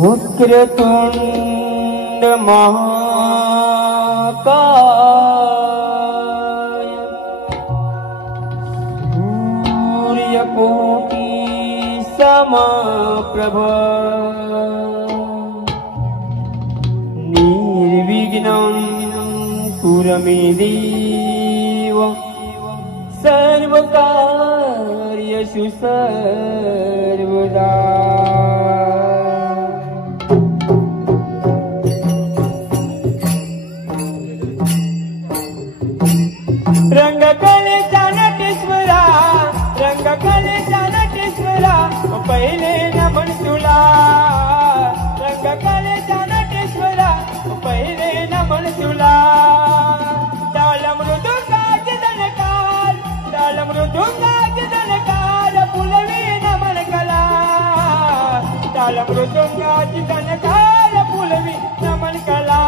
वक्रतुंड महाकाय सूर्यकोटि समप्रभ निर्विघ्नं कुरु मे देव सर्वकार्येषु सर्वदा। रंगकलेचा नटेश्वरा, रंगकलेचा नटेश्वरा, पहिले नमन तुला। रंगकलेचा नटेश्वरा, पहिले नमन तुला। ताल मृदुंगाचे दणकार, ताल मृदुंगाचे दणकार, फुलवे नमन कला। ताल मृदुंगाचे दणकार, फुलवे नमन कला।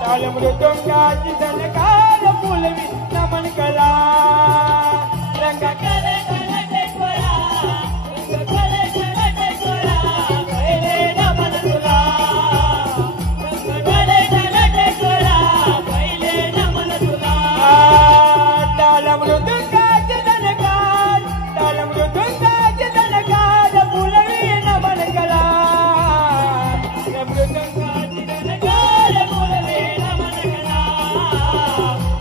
ताल मृदुंगाचे दणकार, फुलवे नमन कला। रंगकलेचा नटेश्वरा, रंगकलेचा नटेश्वरा, पहिले नमन तुला। रंगकलेचा नटेश्वरा, पहिले नमन तुला। ताल मृदुंगाचे दणकार, ताल मृदुंगाचे दणकार, फुलवे नमन कला। मृदुंगाचे दणकार, फुलवे नमन कला।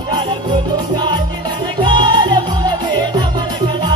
ताल मृदुंगाचे दणकार, फुलवे नमन कला।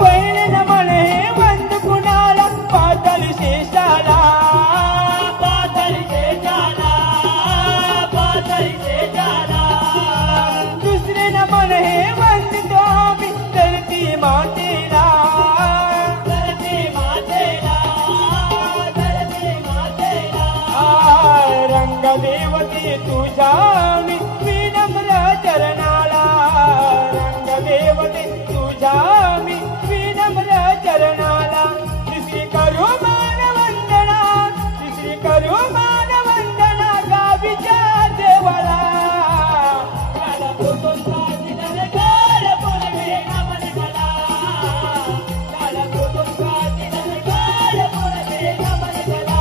पहिले नमन हे वंद कुणाला, पाताळ शेषाला। पाताळ शेषाला, पाताळ शेषाला। दुसरे नमन हे वंदितो आम्ही धरती मातेला। धरती मातेला, धरती मातेला। रंगदेवते तुझ्या मी विनम्र चरणाला। रंगदेवते तुझ्या मी विनम्र चरणाला। तिसरी करू मानवंदना, तिसरी करू मानवंदना, गावीच्या देवाला। ताल मृदुंगाचे दणकार, फुलवे नमन कला। ताल मृदुंगाचे दणकार, फुलवे नमन कला।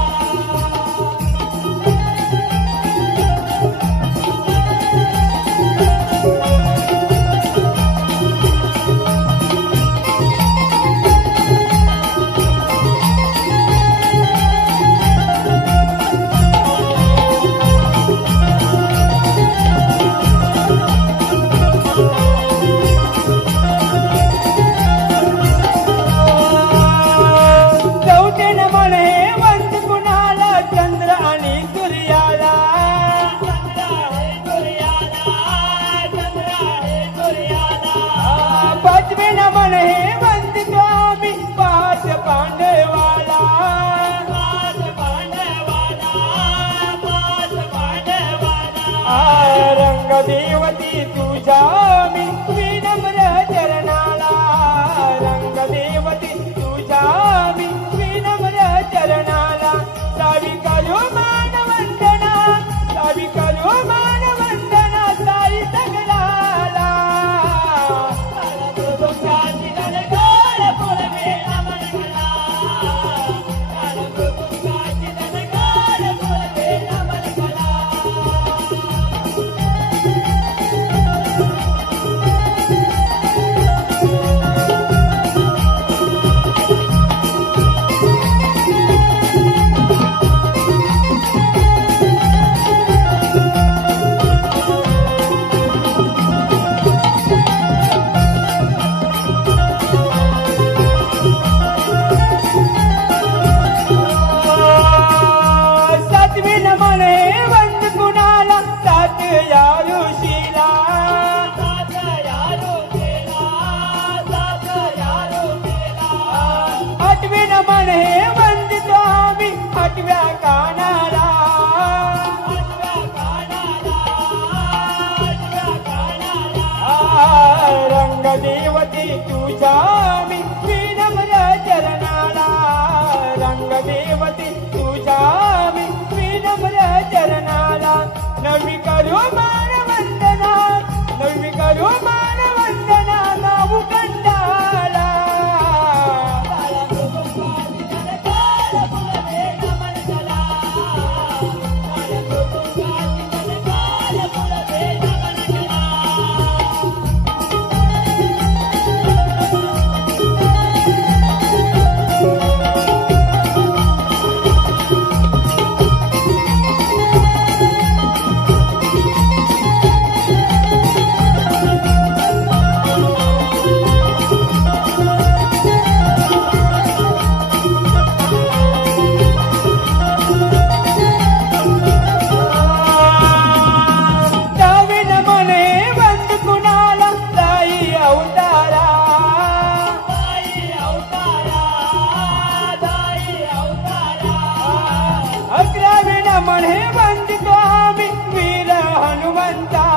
म्हणे वंदितो आम्ही वीर हनुमंता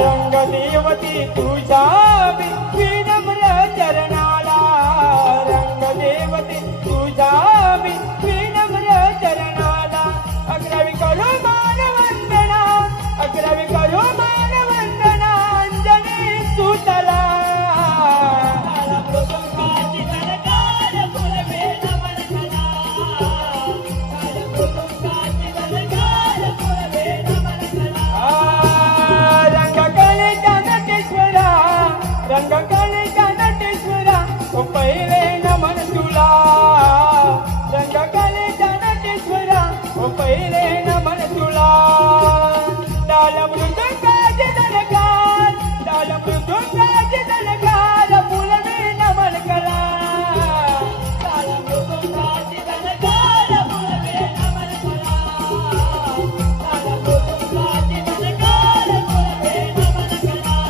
रंगदेवती तुझ्या विनम्र चरणाला रंगदेवती तुझ्या विनम्र चरणाला अग्रवी करू मानवंदना अग्रवी करू मानवंदना अंजनी सुतला रंगकलेच्या नटेश्वरा पहिले नमन तुला रंगकलेच्या नटेश्वरा पहिले नमन तुला डाल मृदुंगाचे दनकार डाल मृदुंगाचे दनकार फुलवे नमन करा डाल मृदुंगाचे दनकार फुलवे नमन करा डाल मृदुंगाचे दनकार फुलवे नमन करा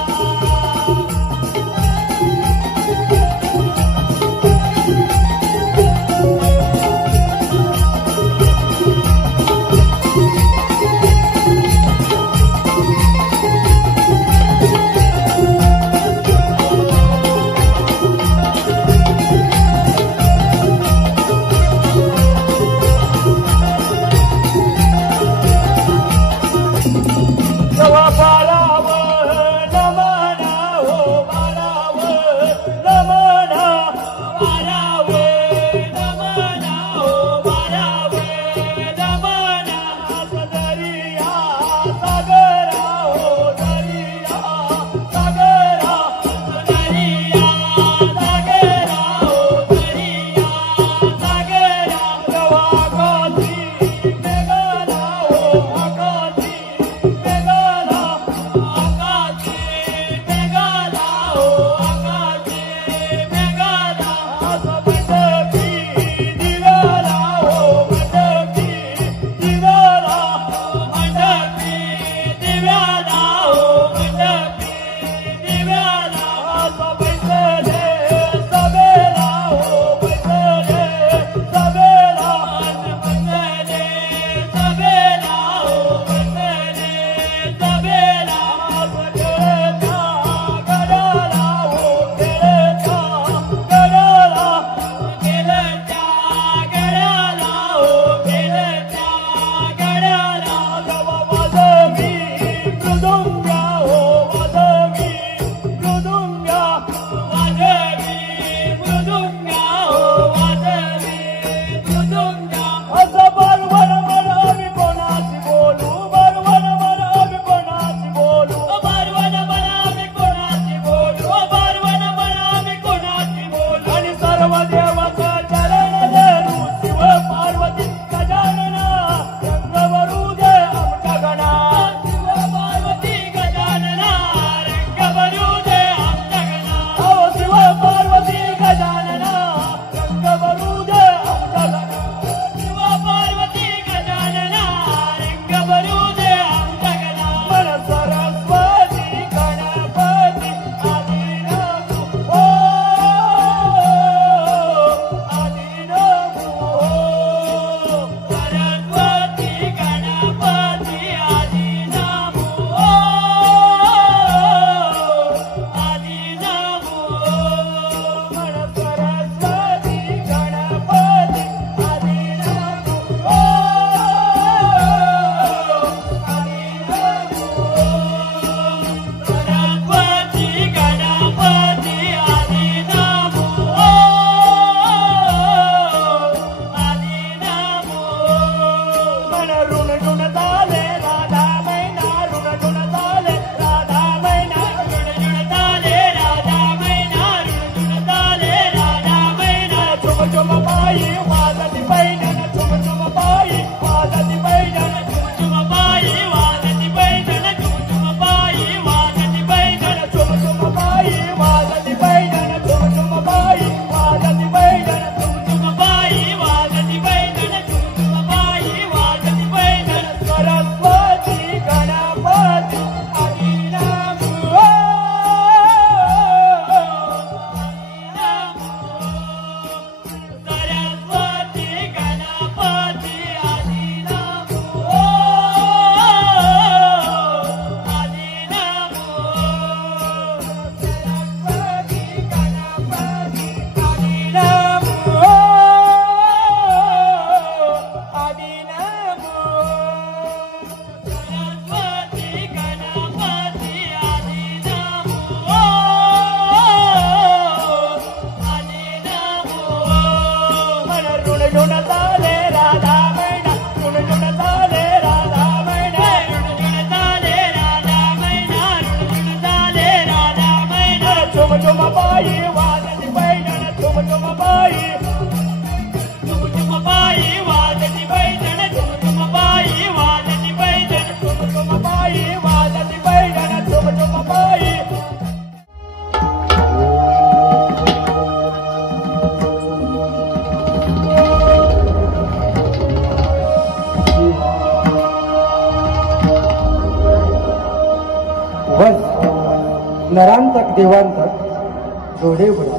नरांतक देवांतक डोळे उघडा.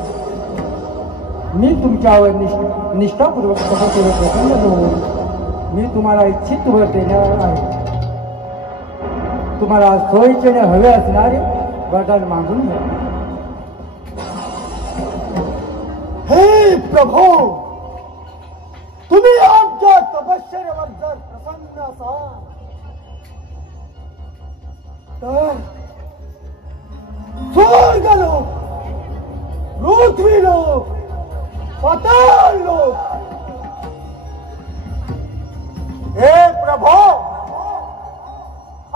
मी तुमच्यावर निष्ठापूर्वक तपस्येवर प्रसन्न होऊन मी तुम्हाला इच्छित वर देणार आहे. तुम्हाला सोयीचे हवे असणारे वरदान मागून घ्या. हे प्रभो, तुम्ही आमच्या तपश्चर्येवर जर प्रसन्न असाल तर स्वर्गलोक, पृथ्वी लोक, पाताळ लोक, हे प्रभो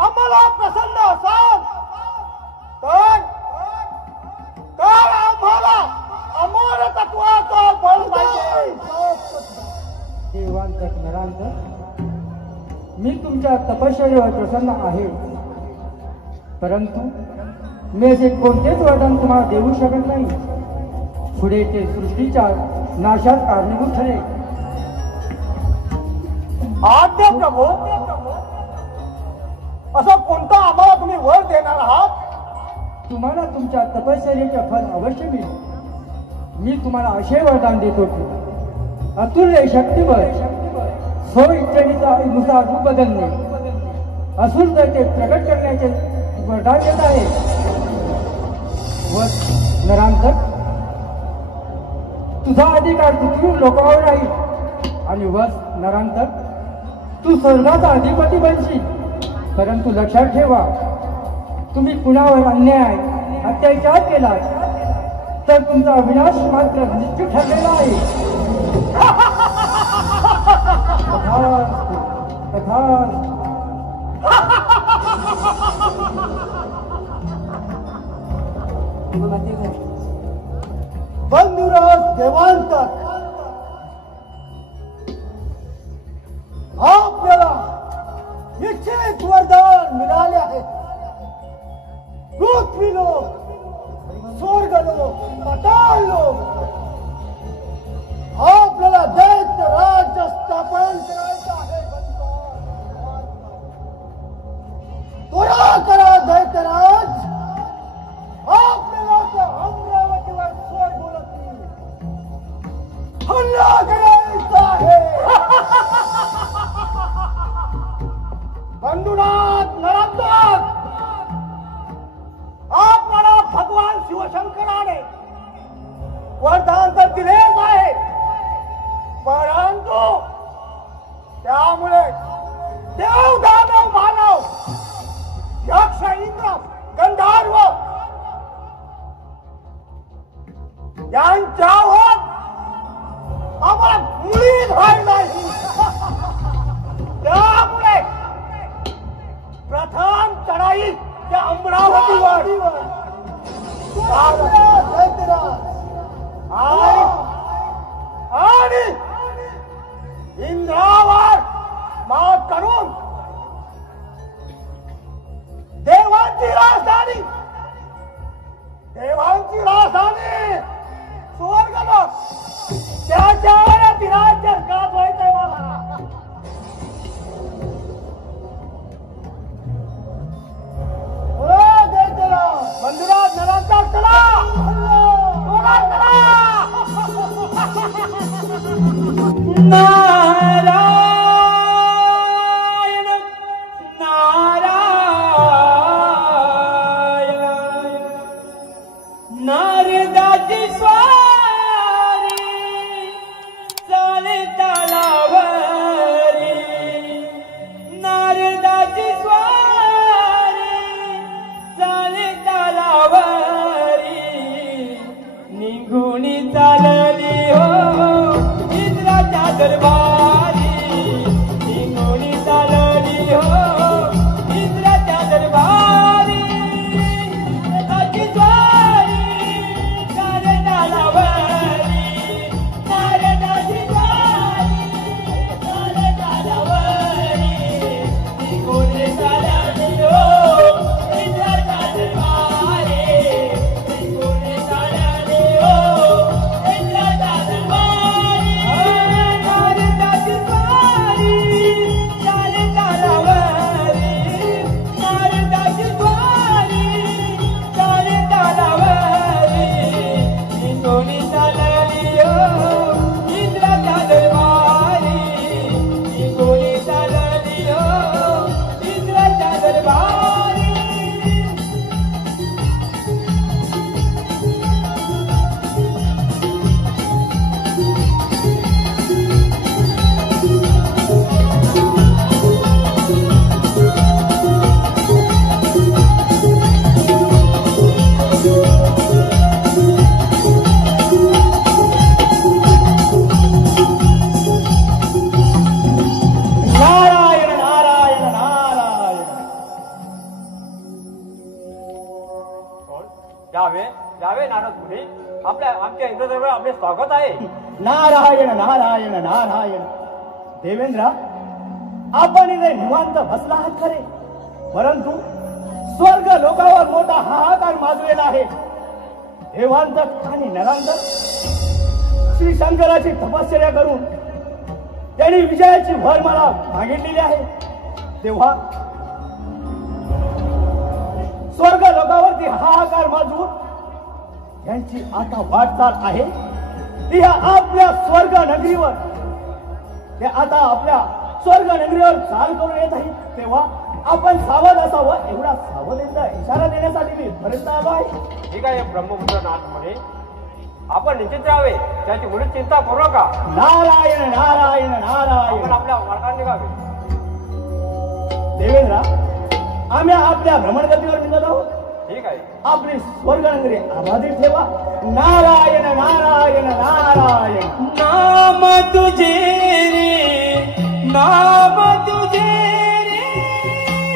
आम्हाला प्रसन्न असाल तर आम्हाला अमर तत्वाचा फळ पाहिजे. देवांतक नरांतक मी तुमच्या तपश्चर्येवर प्रसन्न आहे, परंतु मी असे कोणतेच वरदान तुम्हाला देऊ शकत नाही पुढे ते सृष्टीच्या नाशात कारणीभूत ठरेल. आद्य प्रभो, असं कोणता आम्हाला तुम्ही वर देणार आहात? तुम्हाला तुमच्या तपश्चर्येचे फल अवश्य मिळेल. मी तुम्हाला असे वरदान देतो की अतुल्य शक्तीवर स्व इच्छेचा नुसार रूप बदलणे, असून तर ते प्रकट करण्याचे वरदान देत आहे. व नरांतक तुझा अधिकार पृथ्वी लोकावर राहील आणि वस नरांतक तू स्वर्गाचा अधिपती बनशील. परंतु लक्षात ठेवा, तुम्ही कुणावर अन्याय अत्याचार केला तर तुमचा विनाश मात्र निश्चित ठरलेला आहे. बंधुराज देवांतक, आपल्याला निश्चित वरदान मिळाले आहे. पृथ्वी लोक, स्वर्ग लोक, पाताळ लोक, आपल्याला दैत्य राज्य स्थापन करायचं आहे. त्वरा करा दैत्यराज, आपल्याला त्या अमरावतीवर स्वर बोलत हल्ला करायचा आहे. बंधुनाथ नरांतक, आपल्याला भगवान शिवशंकराने वरदान तर दिलेच आहे, परंतु त्यामुळे देव दानव मानव यक्ष इंद्र गंधर्व यांच्यावर आम्हाला मुळीच व्हाय नाही. त्यामुळे प्रथम चढाई त्या अमरावतीवर आणि इंद्रावर मात करून देवांची राजधानी स्वर्गलोक त्याच्यावर विराज्य गाजवायचंय मला. बंधुराज नरांतक, चला नारायण नारायण नारदाची स्वारी चाले तलावरी, नारदाची स्वारी चाले तलावरी, निघून चालली हो इंद्राच्या दरबारी, निघून चालली हो इंद्राच्या दरबारी, नारदाची स्वारी चाले तलावरी, नारदाची स्वारी चाले तलावरी, निघून चालली हो इंद्राच्या दरबारी, निघून चालली हो आमच्या इंद्रदेवाला आपले स्वागत आहे. नारायण नारायण नारायण. देवेंद्र, आपण इथे निवांत बसला आहात खरे, परंतु स्वर्ग लोकावर मोठा हाहाकार माजलेला आहे. देवांतक आणि नरांतक श्री शंकराची तपश्चर्या करून त्यांनी विजयाची भर मला मागितलेली आहे. तेव्हा स्वर्ग लोकावरती हाहाकार माजून यांची आता वाटचाल आहे ती आपल्या स्वर्ग नगरीवर, ते आता आपल्या स्वर्ग नगरीवर चाल करून येत आहे. तेव्हा आपण सावध असावं, एवढा सावधीचा इशारा देण्यासाठी मी पर्यंत आलो आहे. ठीक आहे ब्रह्मपुत्र नाथ म्हणे, आपण निश्चित राहावे, त्याची मुळीच चिंता करू नका. नारायण नारायण आपण नारायण. आपल्या मार्गाने निघावे. देवेंद्र, आम्ही आपल्या भ्रमणगतीवर निघत आहोत. ठीक आहे. आपली स्वर्गनगरी आबाधित ठेवा. नारायण नारायण नारायण. नाम तुझे रे, नाम तुझे रे,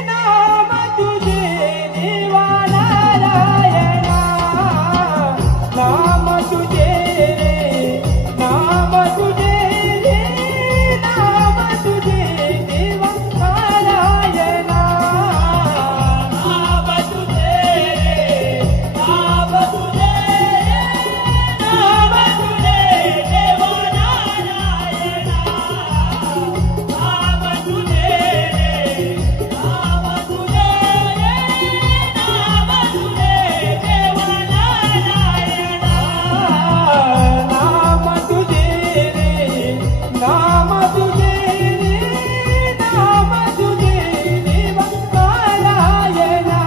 नाम तुझे देवा नारायणा. नाम तुझे रे, नाम तुझे रे, नाम तुझे देवा नारायणा. नाम तुझे रे, नाम तुझे रे, नाम तुझे देवा नारायणा. नाम तुझे रे, नाम तुझे रे, नाम तुझे देवा नारायणा. नाम तुझे रे, नाम तुझे रे, नाम तुझे देवा नारायणा.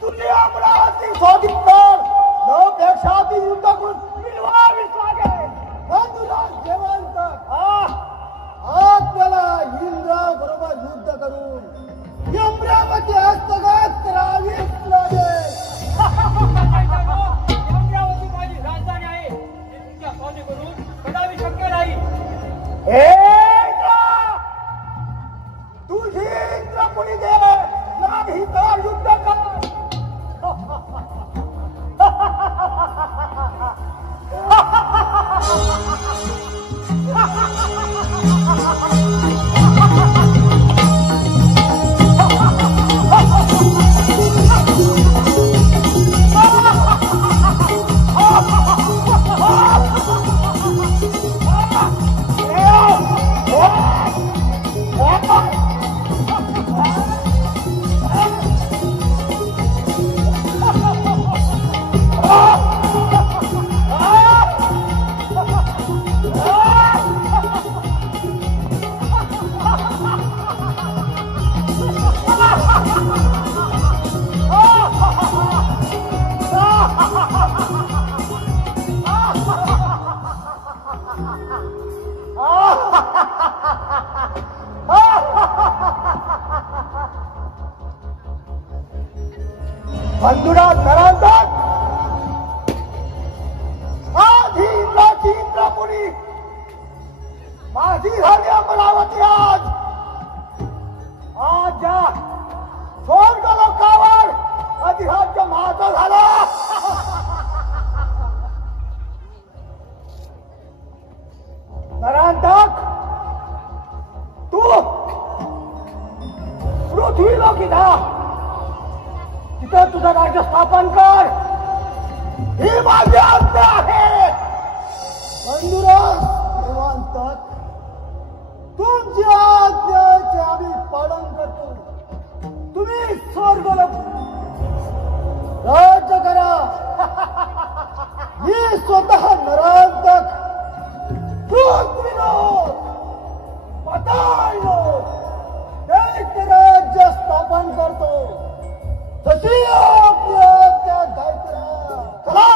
तुझे अमरावती सोदित्तर लोपेक्षा ती युद्ध करून मिळवावीच लागेल. तुला जेवंत आपल्याला इंद्र बरोबर युद्ध करून अमरावती हस्तगत करावीच लागेल. अमरावती माझी राजधानी आहे, ती तुमच्या स्वामी करून कदापि शक्य नाही. तुझी इंद्र कोणी दे नाही तर युद्ध कर. बंधुरा नरांतक आधी इंद्राची इंद्रपुरी माझी झाली अमरावती. आज ज्या स्वर्ग लोकावर अधिराज्य माझं झालं. नरांतक, तू पृथ्वी लोकी जा, तिथं तुझं राज्य स्थापन कर, ही माझी आज्ञा आहे. बंधुराज देवांतक, तुमची आज्ञेचे आम्ही पालन करतो. तुम्ही स्वर्ग राज्य करा. मी स्वतः नरांतक पृथ्वीलोक पताळलोक दैत्य राज्य स्थापन करतो. तशी आपल्या त्या दैत्य चला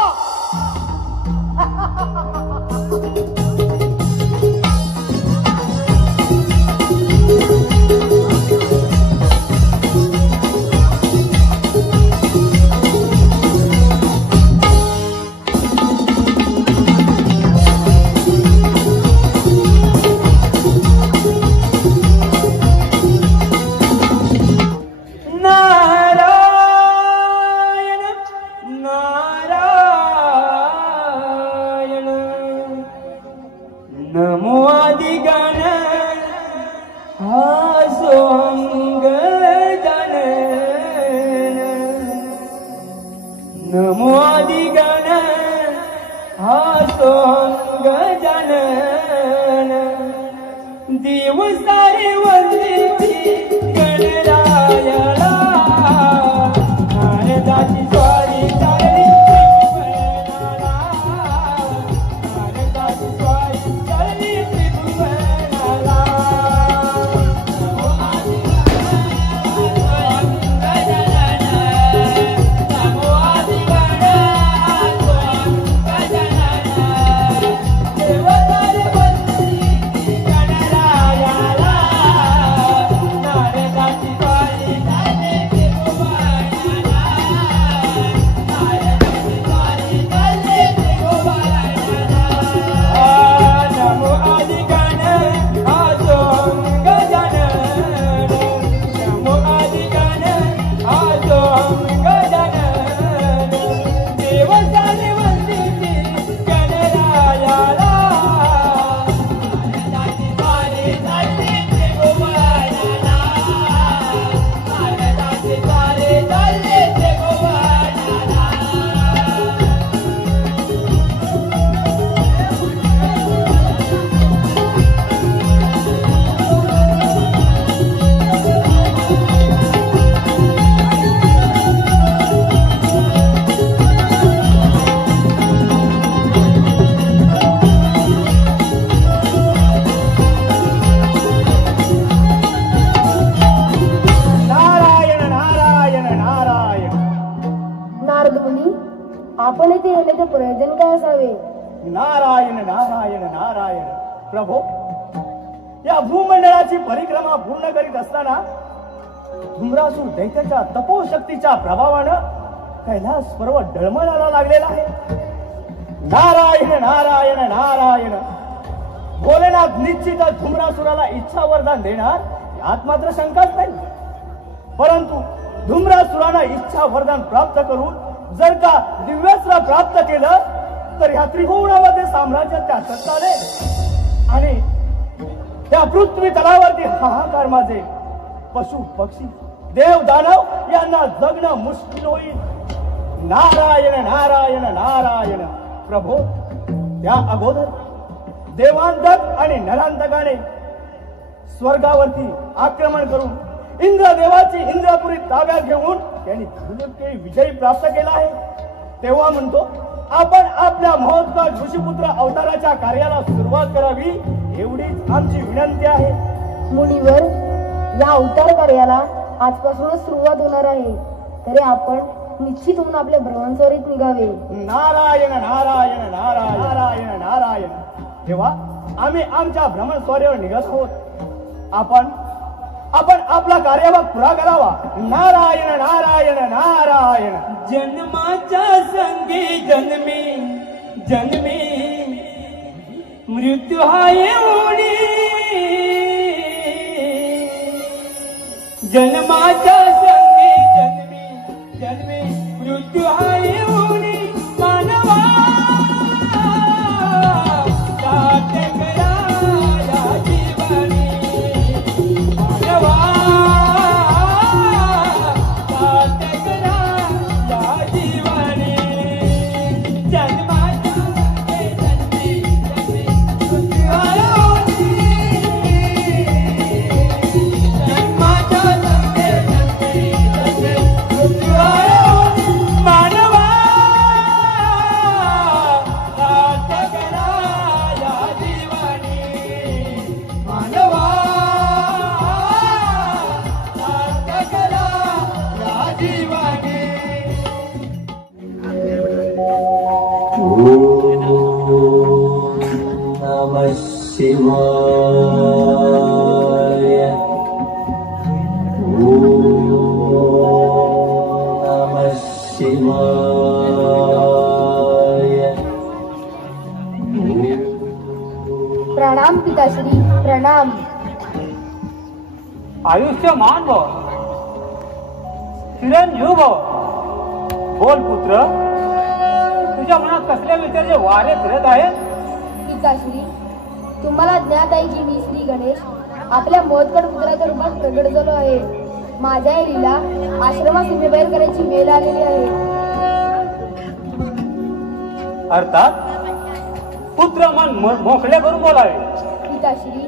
आपण इथे येण्याचे प्रयोजन काय असावे? नारायण नारायण नारायण. प्रभो, या भूमंडळाची परिक्रमा पूर्ण करीत असताना धुम्रासूर दैत्याच्या तपोशक्तीच्या प्रभावानं कैलास पर्वत डळमळायला लागलेला आहे. नारायण नारायण नारायण. भोलेनाथ निश्चितच धुम्रासुराला इच्छा वरदान देणार यात मात्र शंकाच नाही. परंतु धुम्रासुरानं इच्छा वरदान प्राप्त करून जर का दिव्यास्त्र प्राप्त केलं तर ह्या त्रिभुवनामध्ये साम्राज्य त्या सत्ताने आणि त्या पृथ्वी तलावरती हाहाकार माझे पशु पक्षी देव दानव यांना जगणं मुश्किल होईल. नारायण नारायण नारायण. प्रभो, त्या अगोदर देवांतक आणि नरांतकाने स्वर्गावरती आक्रमण करून इंद्रदेवाची इंद्रपुरी ताब्यात घेऊन त्यांनी धनुर्धर विजय प्राप्त केला आहे. तेव्हा म्हणतो आपण आपल्या महोत्सव ऋषीपुत्र अवताराच्या कार्याला सुरुवात करावी एवढीच आमची विनंती आहे. मुनीवर, या अवतार कार्याला आजपासूनच सुरुवात होणार आहे, तरी आपण निश्चित होऊन आपल्या भ्रमणस्वरीत निघावे. नारायण नारायण नारायण नारायण नारायण. तेव्हा आम्ही आमच्या भ्रमणस्वारीवर निघत आहोत. आपण आपला कार्यभाग पुरा करावा. नारायण नारायण नारायण. जन्माच्या संगी जन्मी जन्मी मृत्यू हा येऊनी. जन्माच्या संगी जन्मी जन्मी मृत्यू हा येऊनी. मानवा Oh नमः शिवाय ॐ नमः शिवाय प्रणाम पिताश्री, प्रणाम. आयुष्यमान भव, चिरंजीव भव. बोल पुत्र, तुझ्या मनात कसल्या विचाराचे वारे फिरत आहेत? पिताश्री, तुम्हाला ज्ञात आहे की मी श्री गणेश आपल्या मोदकड पुत्राच्या रूपात प्रगट झालो आहे. माझ्या या लीला आश्रमात सीमेबाहेर करायची वेळ आलेली आहे. अर्थात पुत्र मन मोकळे करून बोलावे. पिताश्री,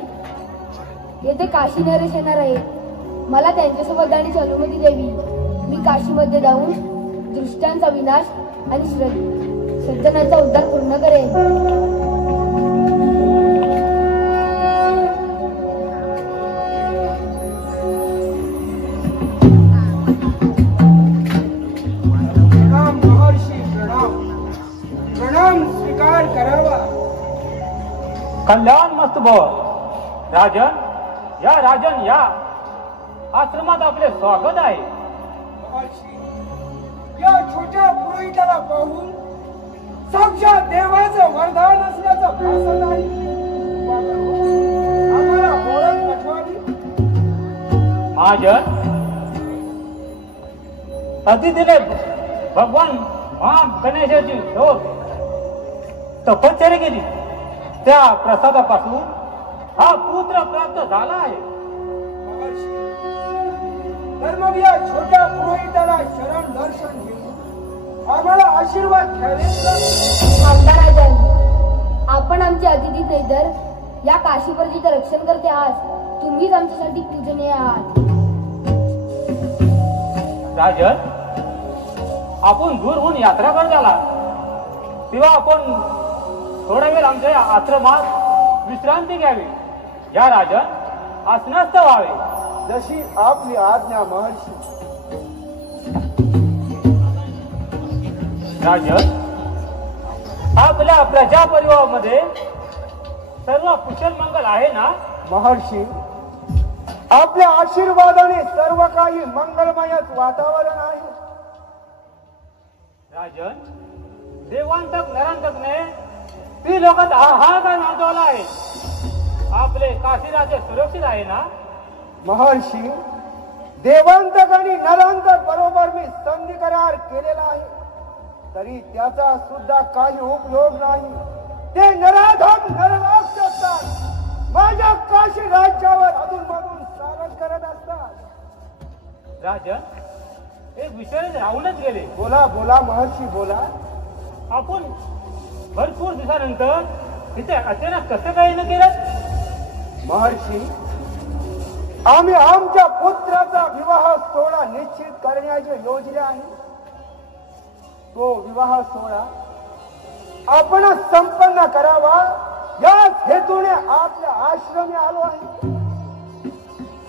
येथे काशी नरेश येणार आहे. मला त्यांच्यासोबत जाण्याची अनुमती द्यावी. मी काशीमध्ये जाऊन दृष्टांचा विनाश आणि सज्जनाचा उद्धार पूर्ण करेन. प्रणाम महर्षी, प्रणाम. प्रणाम स्वीकार करावा. कल्याण मस्त भव. राजन या आश्रमात आपले स्वागत आहे. महर्षी, या छोट्या पुरोहिताला पाहून साक्षात देवाचं वरदान असल्याचं भासत आहे. आम्हाला ओळख पटवावी. महाजन, अतिथीने भगवान गणेशाची तपश्चर्या केली. त्या प्रसादापासून हा पुत्र प्राप्त झाला आहे. महर्षी, तर मग या छोट्या पुरोहिताला शरण दर्शन घेऊन आम्हाला आशीर्वाद ठेवेल का? आमदार राजन, आपण आमचे अतिथी नाही तर या काशीपर्यंत रक्षण करते आहात. तुम्हीच आमच्यासाठी पूजनीय आहात. राजन, आपण दूरहून यात्रा करत आला तेव्हा आपण थोडा वेळ आमच्या आश्रमात विश्रांती घ्यावी. या राजन, आसनस्थ व्हावे. जशी आपली आज्ञा महर्षी. राजन, आपल्या प्रजा परिवारामध्ये सर्व कुशल मंगल आहे ना? महर्षी, आपल्या आशीर्वादाने सर्व काही मंगलमय वातावरण आहे. राजन, देवांतक नरांतकने ती लोकात हाहाकार माजवला आहे. आपले काशी राज्य सुरक्षित आहे ना? महर्षी, देवांतक आणि नरांतक बरोबर मी संधी करार केलेला आहे, तरी त्याचा सुद्धा काही उपयोग नाही. ते नराधम नरराक्षस माझ्या काशी राज्यावर अधूनमधून सारंग करत असतात. राजन, एक विषय राहूनच गेले. बोला बोला महर्षी, बोला. आपण भरपूर दिवसानंतर इथे अचानक कसं काही न केलं? महर्षी, आम्ही आमच्या पुत्राचा विवाह सोहळा निश्चित करण्याची योजना आहे. तो विवाह सोहळा आपण संपन्न करावा या हेतूने आपल्या आश्रमी आलो आहे.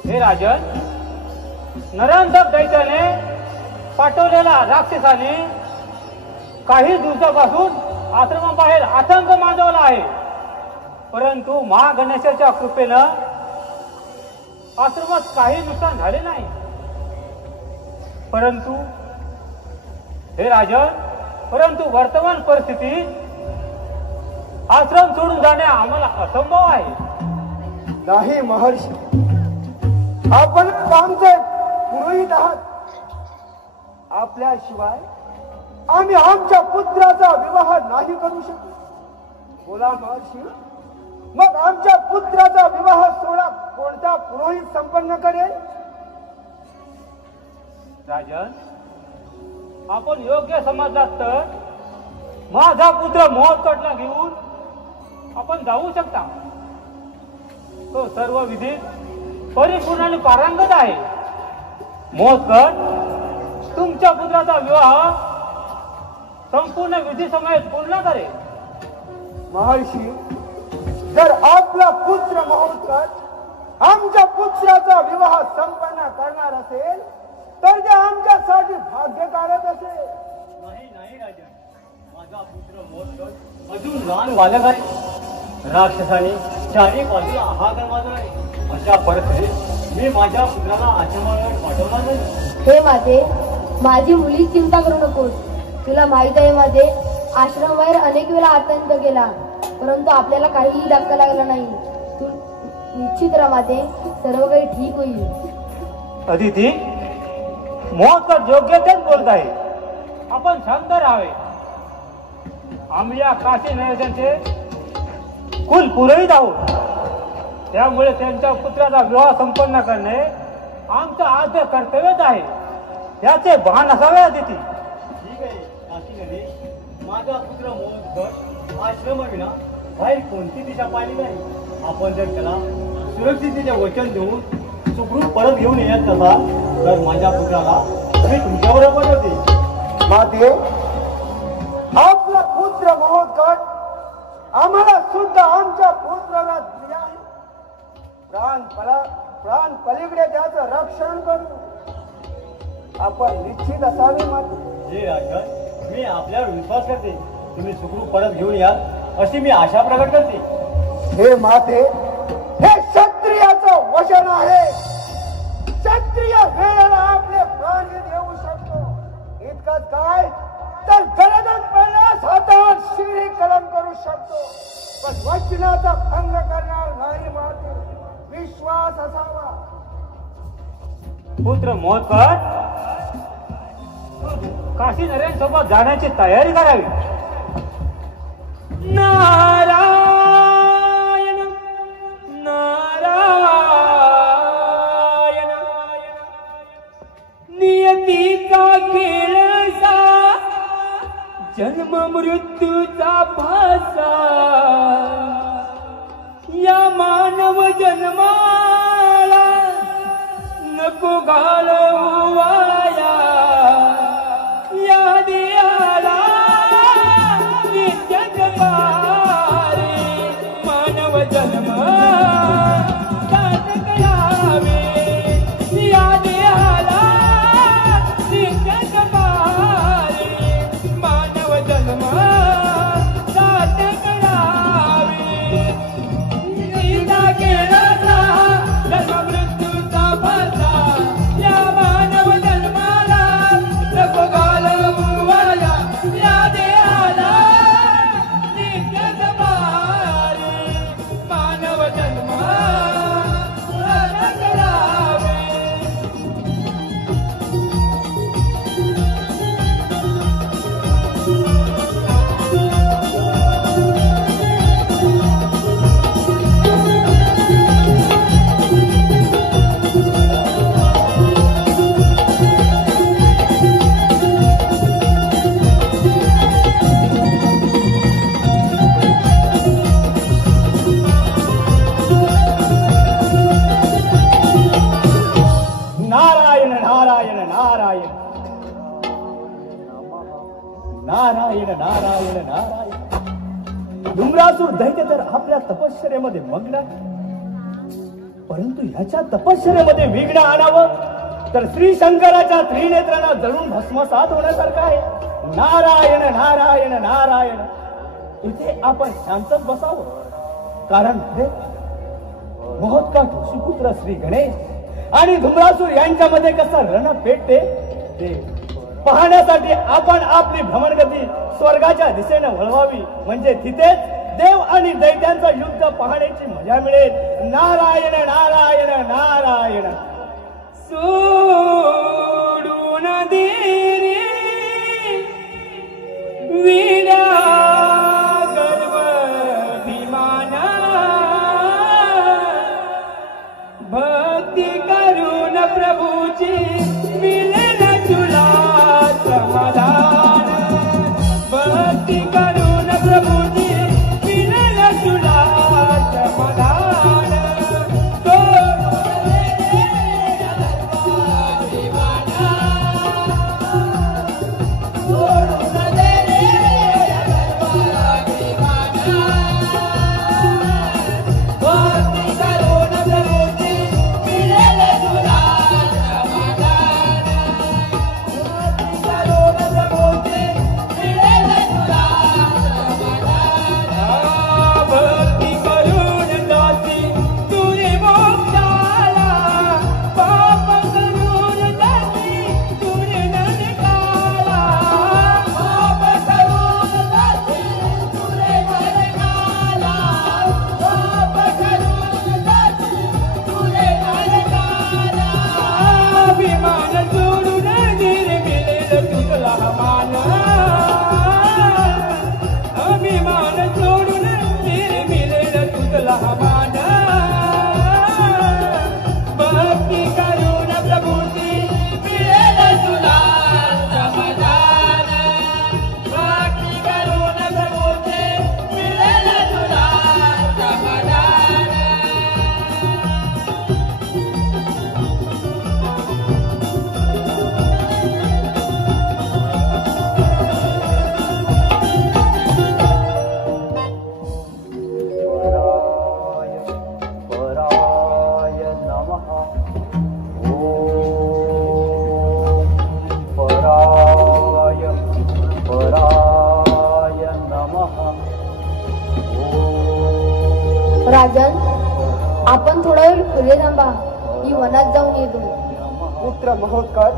हे राजन, नरांतक दैत्याने पाठवलेला राक्षसाने काही दिवसापासून आश्रमाबाहेर आतंक माजवला आहे. परंतु महागणेशाच्या कृपेनं आश्रमात काही नुकसान झाले नाही. परंतु हे राजन, वर्तमान परिस्थितीत आश्रम सोडून जाणे आम्हाला असंभव आहे. नाही महर्षी, आपण आमचे पुरोहित आहात. आपल्याशिवाय आम्ही आमच्या पुत्राचा विवाह नाही करू शकतो. बोला महर्षी, मग आमच्या पुत्राचा विवाह सोहळा कोणता पुरोहित संपन्न करेल? राजन, आपण योग्य समजलात तर माझा पुत्र मोहकटला घेऊन आपण जाऊ शकता. तो सर्व विधीत परिपूर्ण आणि पारंगत आहे. मोहकट तुमच्या पुत्राचा विवाह संपूर्ण विधी समेत पूर्ण करेल. महर्षी, जर आपला पुत्र महोत्सव आमच्या पुत्राचा विवाह संपन्न करणार असेल तर ते आमच्यासाठी भाग्यकारक असेल. नाही राजन, माझा पुत्र मोहकट अजून प्राण वालक आहे. राक्षसाने चारी बाजूला हाहाकार माजला आहे. अशा परिस्थितीत मी माझ्या पुत्राला आश्रमावर पाठवणार नाही. हे माते, माझी मुली चिंता करू नकोस. तुला माहित आहे माते, आश्रमबाहेर अनेक वेळा आतंक केला, परंतु आपल्याला काहीही धक्का लागला नाही. तू निश्चित राहा माते, सर्व काही ठीक होईल. अदिती, मोहकर योग्य तेच बोलत आहे. आपण शांत राहावे. आम्ही या काशी नरेशांचे कुल पुरोहित आहोत. त्यामुळे त्यांच्या पुत्राचा विवाह संपन्न करणे आमचं आद्य कर्तव्यच आहे. त्याचे भान असावे अदिती. ठीक आहे काशी नदी, माझा पुत्र मोहकर आश्रमाविना बाहेर कोणती दिशा पाहिली नाही. आपण जर त्याला सुरक्षिततेचे वचन देऊन सुखरूप परत घेऊन येत असाल तर माझ्या पुत्राला मी तुमच्याबरोबर होते. माते, आपला पुत्र महोत्कट आम्हाला सुद्धा आमच्या पुत्राला दिला आहे. प्राण पलीकडे त्याचं रक्षण करू आपण निश्चित असावे. माते, हे राजन, मी आपल्यावर विश्वास करते. तुम्ही सुखरूप परत घेऊन याल अशी मी आशा प्रकट करते. हे माते, हे क्षत्रियाचं वचन आहे. क्षत्रिय वेळेला आपले प्राण देऊ शकतो. इतकंच काय तर गरजच पडल्यास हातावर शिरी कलम करू शकतो, पण वचनाचा भंग करणार नाही. माते, विश्वास असावा. पुत्र मोहकर काशी नरेंसोबत जाण्याची तयारी करावी. नारायण नारायण नियतीचा खेळसा जन्म मृत्यूचा भासा या मानव जन्माला नको घालवू वाया. या देहाला नित्य जपारे मानव जन्म साथ करावे. या देहाला नित्य जपारे मानव जन्म साथ करावे. नियतीचा खेळसा जन्म मृत्यूचा भासा या मानव जन्माला नको घालवू वाया. या देहाला नित्य जपारे मानव जन्म साथ करावे. नारायण नारायण नारायण नारायण नारायण नारायण. डुंगरासूर दैत्य तर आपल्या तपश्चर्येमध्ये मग्न आहे. परंतु ह्याच्या तपश्चर्येमध्ये विघ्न आणावं तर श्री शंकराच्या त्रिनेत्रांना जळून भस्मसात होण्यासारखं आहे. नारायण नारायण नारायण. इथे आपण शांतच बसावं, कारण हे महोत्कट सुपुत्र श्री गणेश आणि धुम्रासूर यांच्यामध्ये कसं रण पेटते ते पाहण्यासाठी आपण आपली भ्रमणगती स्वर्गाच्या दिशेने वळवावी. म्हणजे तिथेच देव आणि दैत्यांचं युद्ध पाहण्याची मजा मिळेल. नारायण नारायण नारायण. सोडून दे रे विडा गर्व विमाना भक्ती करून प्रभूची मिलन तुला समाधान. भक्ती करून प्रभूची मिलन तुला समाधान. सोडून दे रे राजन, आपण थोडा वेळ पुढे थांबा, मी वनात जाऊन येतो. पुत्र महोत्कर,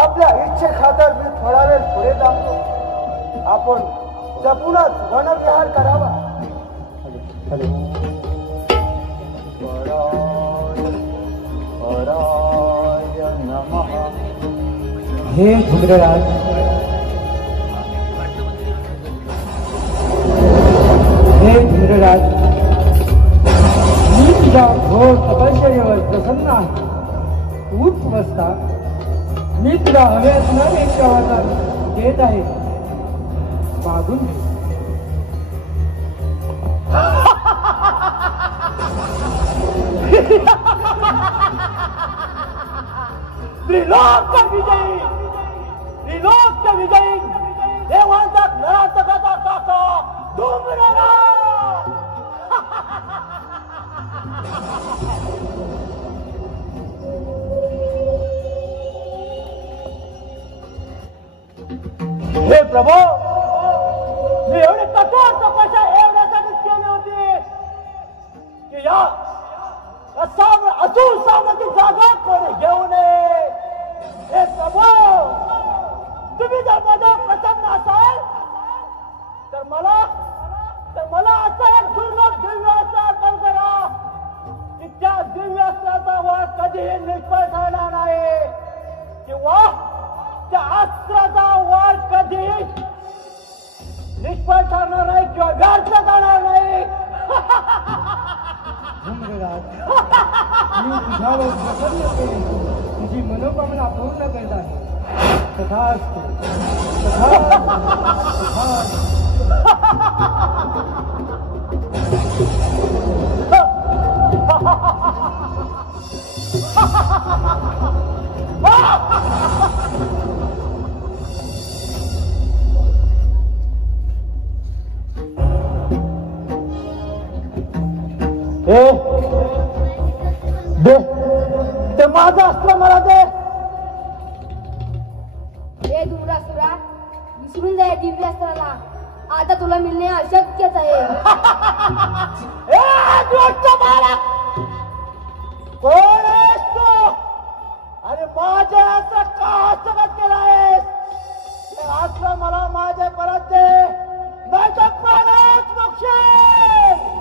आपल्या इच्छे खातर मी थोडा वेळ पुढे जातो. आपण जपूनच वनविहार करावा. हे धुम्रराज, हे धुम्रराज, मी तुझ्या घोर तपश्चर्येवर प्रसन्न आहे. तूच वसता मी तुला हवे असणारे एक अवतार देत आहे, मागून घे. त्रिलोक विजयी, त्रिलोक विजयी देवांचा नरातकाचा काका धुम्रराज. हे प्रभू, मी एवढे कठोर तपस्या एवढ्यासाठीच केली होती की या असून सामाची जागा कोणी घेऊ नये. हे प्रभू, तुम्ही जर माझ्या प्रसन्न असाल तर मला असा एक दुर्लभ दिव्यास्त्र अर्पण करा की त्या दिव्यास्त्राचा वार कधीही निष्फळ ठरणार नाही, किंवा त्या अस्त्राचा वार कधी निष्फळ ठरणार नाही किंवा व्यर्थ जाणार नाही. धुम्रराज, मी तुझ्यावर प्रसन्न केली, तुझी मनोकामना पूर्ण करत आहे. तथास्तु, तथास्तु, तथास्तु. ते माझं अस्त्र मला दे. हे धुम्रासुरा, विसरून जा या दिव्यास्त्राला. आता तुला मिळणे अशक्यच आहे. कोण आहेस तू? आणि माझे अस्त्र का हस्तगत केलं आहेस? ते अस्त्र मला माझे परत दे, नाही तर प्राणच मोक्षेल.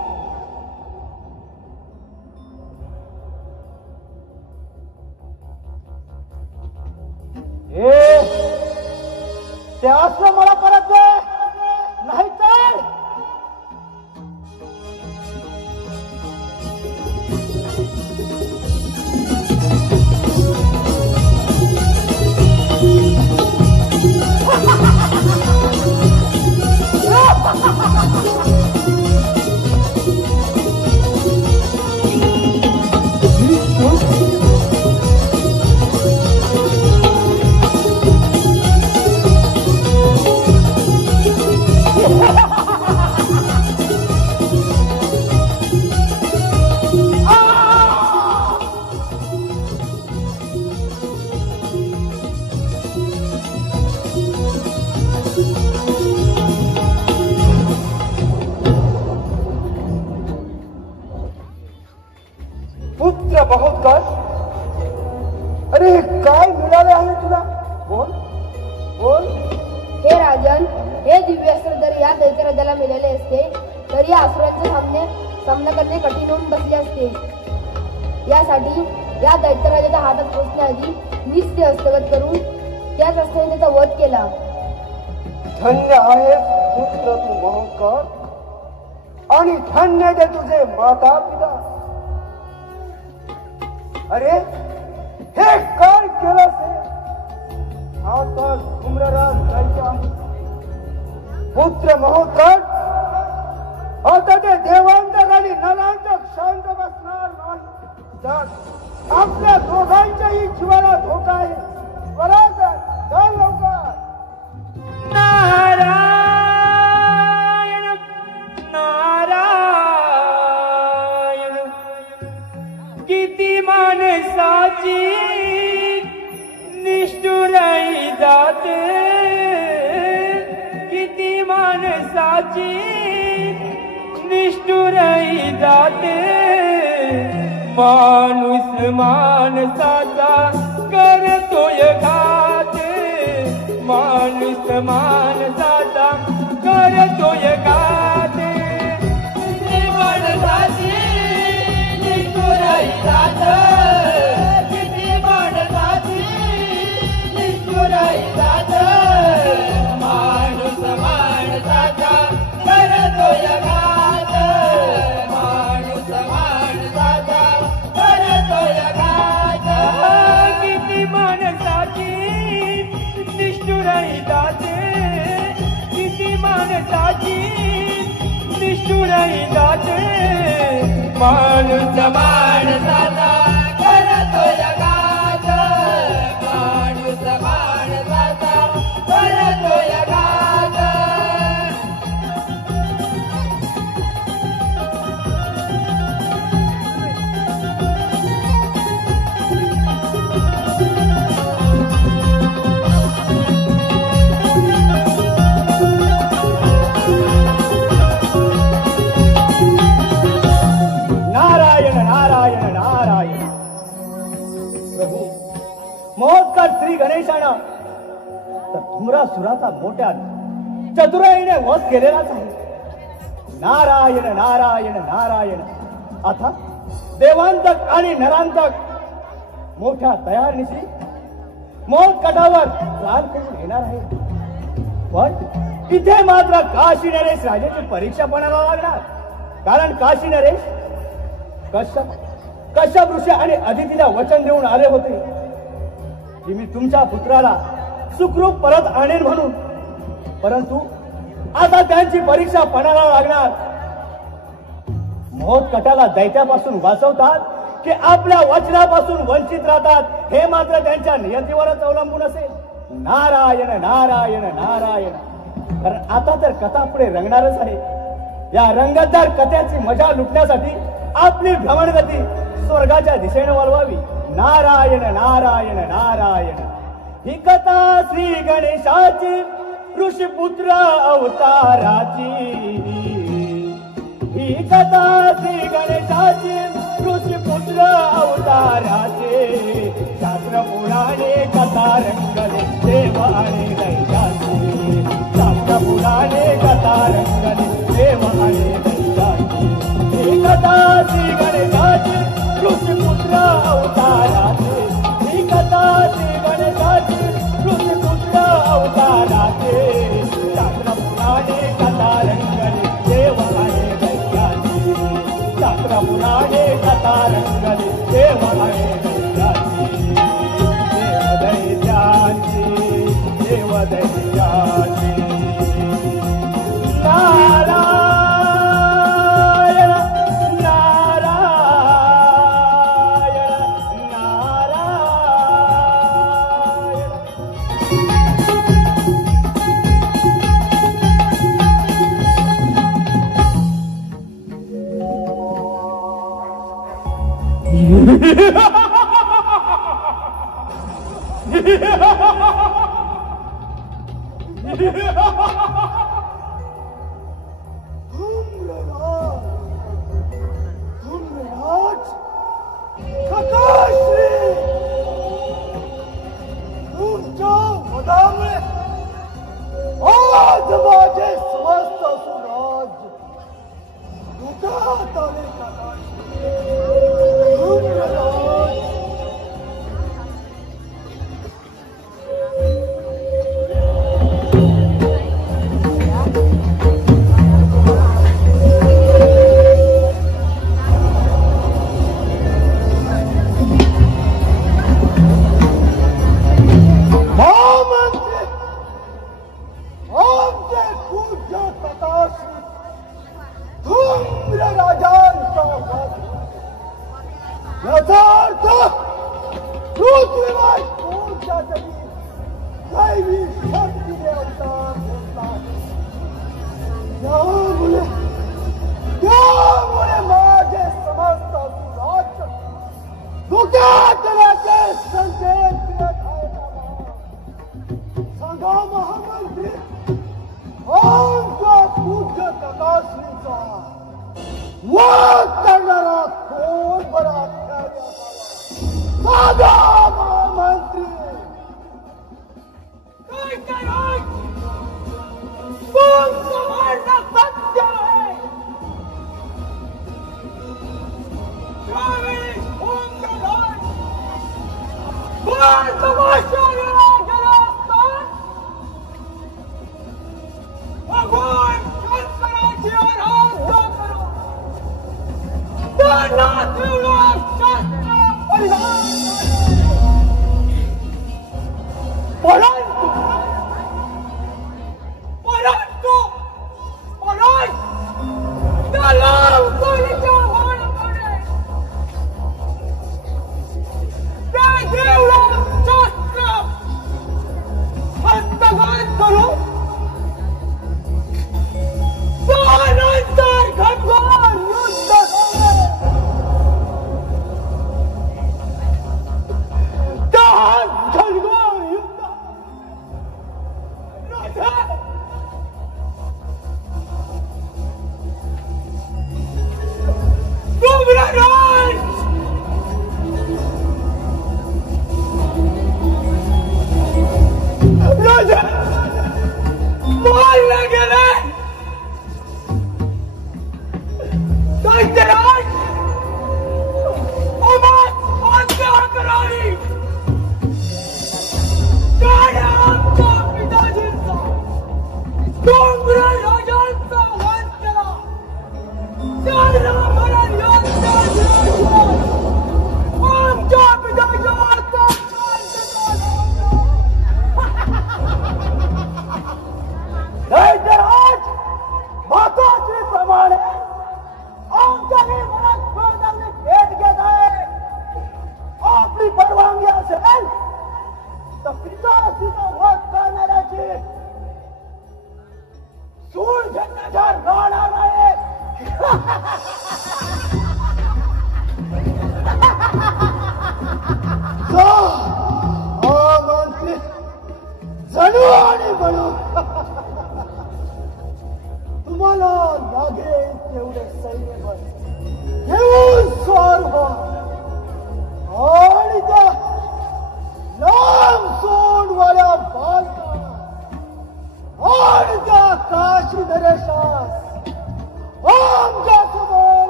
ते अस्त्र मला परत दे, नाही तर पुत्र महोत्कर, अरे काय मिळाले आहे तुला? बोल बोल. हे राजन, हे दिव्यास्त्र जर या दैत्यराजाला मिळाले असते तर या असुरांचे सामना करणे कठीण होऊन बसले असते. यासाठी या दैत्यराजाच्या हातात पोचण्याआधी मीच ते हस्तगत करून त्याच रस्त्याने त्याचा वध केला. धन्य आहे पुत्र तू महोत्कर, आणि धन्य ते तुझे माता पिता. अरे हे काय केलं ते? आता धुम्रराज जायचा पुत्र महोत्कर, आता ते देवांतक आणि नरांतक शांत बसणार नाही. तर आपल्या दोघांच्याही जीवाला धोका आहे. बरोबर, चल लवकर. नारायण नारायण, किती माणसाची निष्ठुराई जाते, किती माणसाची निष्ठुराई जाते माणूस माणसाचा करतोय घाते माणूस माणसाचा करतोय घाते माणसाची निष्ठुराई जाते किती माणसाची निष्ठुराई जाते माणूस माणसाचा करतोय घात माणूस माणसाचा करतोय घात किती माणसाची निष्ठुराई जाते किती माणसाची निष्ठुराई जाते माणूस माणसाचा करतोय घात माणूस माणसाचा करतोय घात मोहत्कार श्री गणेशानं तर धुमरासुराचा मोठ्या चतुराईने वध केलेलाच आहे. नारायण नारायण नारायण. आता देवांतक आणि नरांतक मोठ्या तयारीनिशी मोहकटावर स्वार करून येणार आहे. पण इथे मात्र काशी नरेश राजाची परीक्षा पणाला लागणार. कारण काशी नरेश कश्यप ऋषी आणि अदितीला वचन देऊन आले होते की मी तुमच्या पुत्राला सुखरूप परत आणेन म्हणून. परंतु आता त्यांची परीक्षा पणाला लागणार. मोहकटाला दैत्यापासून वाचवतात की आपल्या वचनापासून वंचित राहतात हे मात्र त्यांच्या नियतीवरच अवलंबून असेल. नारायण नारायण नारायण. कारण आता तर कथा पुढे रंगणारच आहे. या रंगतदार कथेची मजा लुटण्यासाठी आपली भ्रमणगती स्वर्गाच्या दिशेने वळवावी. नारायण नारायण नारायण. ही कथा श्री गणेशाची ऋषिपुत्र अवताराची. ही कथा श्री गणेशाची ऋषिपुत्र अवताराचे. शास्त्र पुराणे कथा रंगले देव आणि दैत्याचे. शास्त्र पुराणे कथा रंगले देव आणि दैत्याचे. ही कथा श्री गणेशाची ऋषिपुत्र अवताराचे. ही कथा श्री गणेशाची ऋषिपुत्र अवताराचे. शास्त्र पुराणे कथा रंगले देव आणि दैत्याचे. शास्त्र पुराणे कथा रंगले देव आणि दैत्याचे. देव दैत्याचे देव दैत्याचे.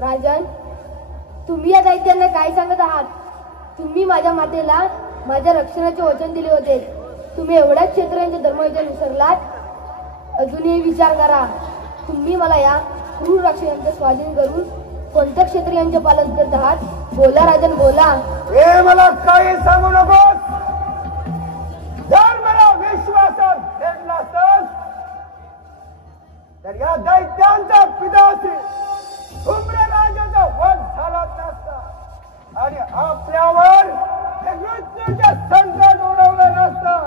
राजन, तुम्ही या दैत्यांना काय सांगत आहात? तुम्ही माझ्या मातेला माझ्या रक्षणाचे वचन दिले होते. तुम्ही एवढ्याच क्षेत्रांचे धर्मवचन विसरलात. अजूनही विचार करा. तुम्ही मला या क्रूर राक्षसांचे स्वाधीन करून कोणत्या क्षत्रियांचे पालन करत आहात? बोला राजन, बोला. हे मला काही सांगू नकोस. जर मला विश्वासात घेतला तर या दैत्यांचा पिदासी धूम्रराजाचा वध झाला नसता आणि आपल्यावर मृत्यूचे संकट ओढवलं नसतं.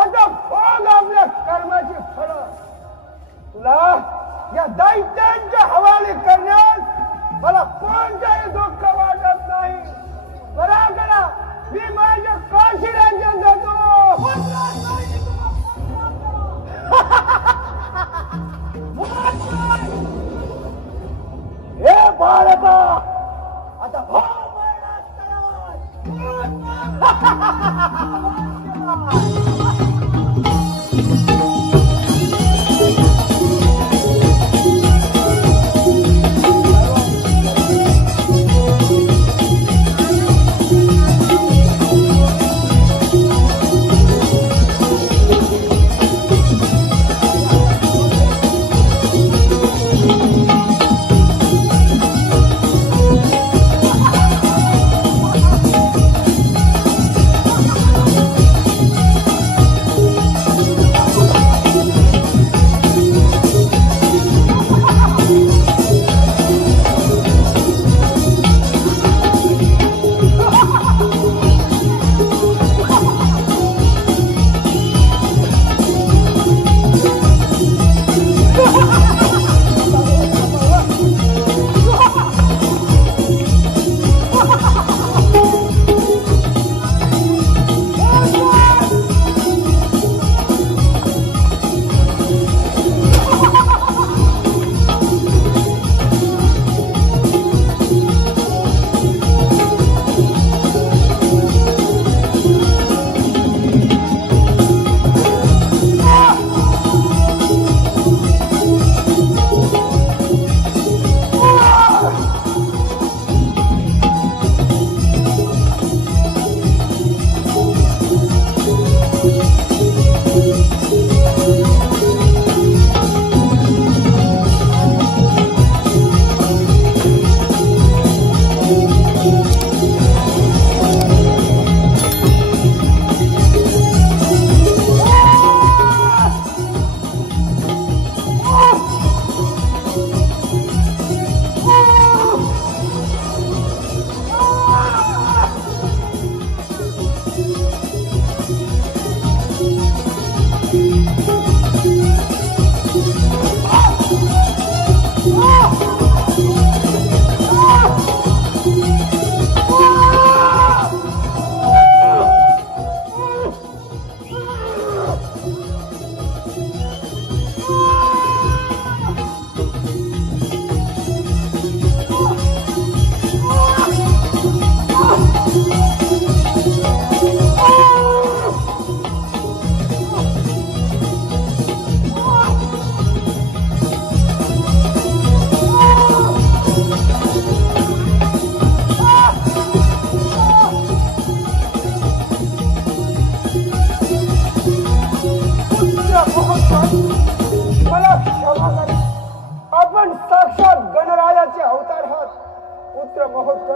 आता भोग आपल्या कर्माची फळं तुला या दैत्यांच्या हवाले करण्यास मला कोणताही दुःख वाटत नाही. बरा करा, मी माझ्या काशी राज्यात जातो. हे बाळका, आता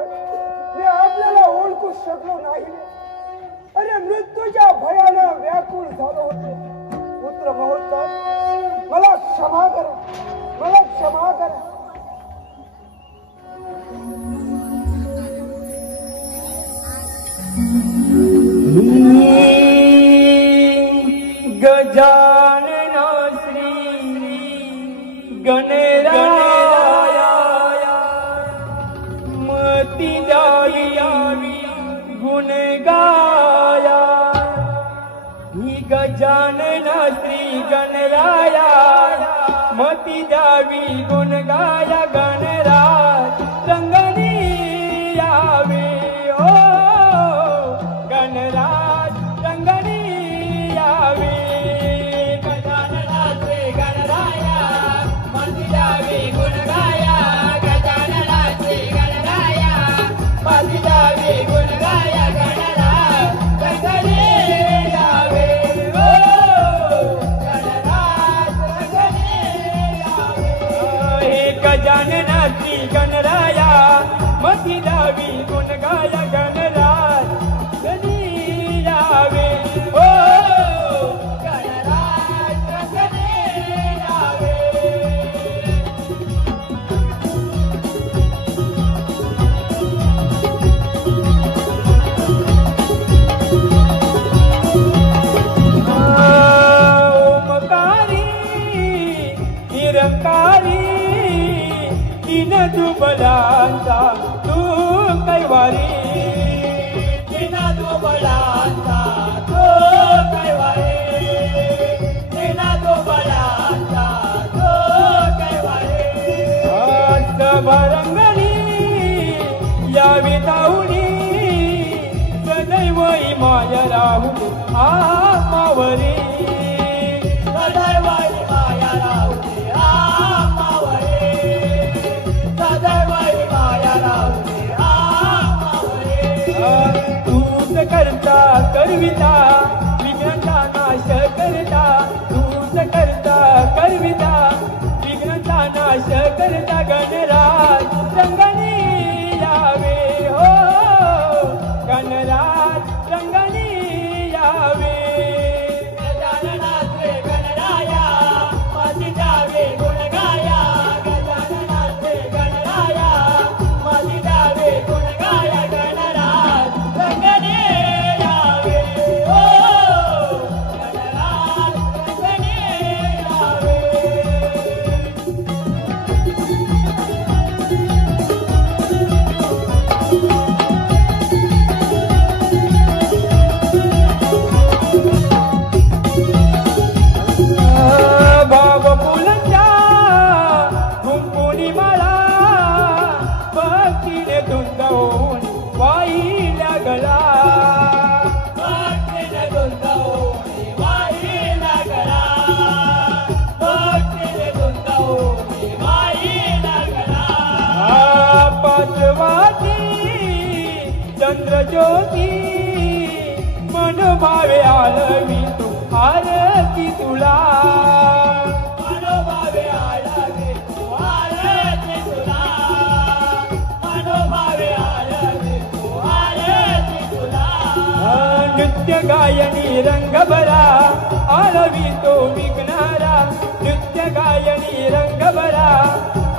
पण मी आपल्याला ओळखू शकलो नाही अरे मृत्यूच्या भयानं व्याकुळ झालो होते पुत्र महोत्सव मला क्षमा करा मला क्षमा करा गजानना श्री गणराया मती द्यावी गुण गाया ही गजानना श्री गणराया मती द्यावी गुण गाया गणराज रंगणी यावे ओ गणराज रंगणी यावे गजानना श्री गणराया मती द्यावी गुण गाया गजानना श्री गणराया मती द्यावी गुण गाया गणराज रंगणी यावे ओ गणराज रंगणी यावे हे गजानना श्री गणराया मती द्यावी गुण गाया गणराज रंगणी यावे ओ गणराज रंगणी यावे ओमकारी निरंकारी तीन दुबलांचा तू कैवारी तीन दुबलांचा तू कैवारी तीन दुबलांचा तू कैवारी भरंगणी यावी धावणी सदैव माया राहू आमावरी सदैव माया राहू आमावरी सदैव माया राहू आमावरी तूच करता करविता विघ्नांचा नाश करता तूच करता करविता विघ्नांचा नाश करता गणराज रंगणी यावे हो गणराज रंगणी यावे गजानना श्री गणराया मती द्यावी गुण गाया गजानना श्री गणराया मती द्यावी गुण गाया गणराज रंगणी यावे ओ गणराज रंगणी यावे भाव फुलच्या गुंपुनी मला भक्तीने धुंदवून वाहिल्या गळा भक्तीने धुंदवून वाहिल्या गळा भक्तीने धुंदवून वाहिल्या गळा पाचवाची चंद्रज्योती मनोभावे आलवी तू आरती तुला मनोभावे आलवी तू आरती तुला मनोभावे आलवी तू आरती तुला नृत्य गायनी रंगभरा आलवी तो विघ्नारा नृत्य गायनी रंगभरा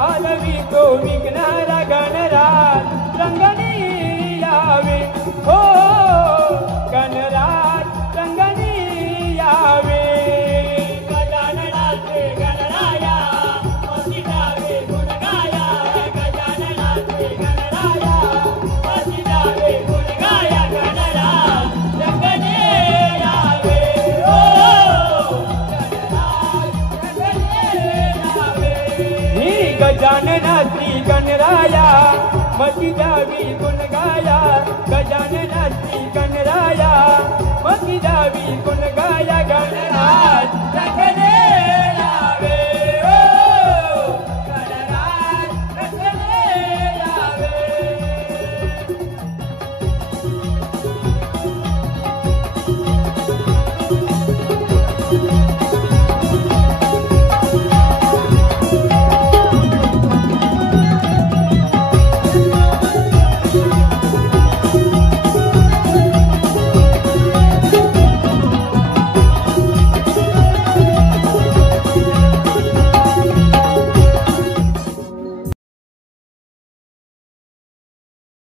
आलवी तो विघ्नारा गणराज रंगणी यावे हो गणराज रंगणी यावे गजानना श्री गणराया मती द्यावी गुण गाया गजानना श्री गणराया मती द्यावी गुण गाया गणराज रंगणी यावे ओ गणराज रंगणी यावे ही गजानना श्री गणराया मती द्यावी गुण गाया गजानना श्री गणराया मती द्यावी गुण गाया गणराज रंगणी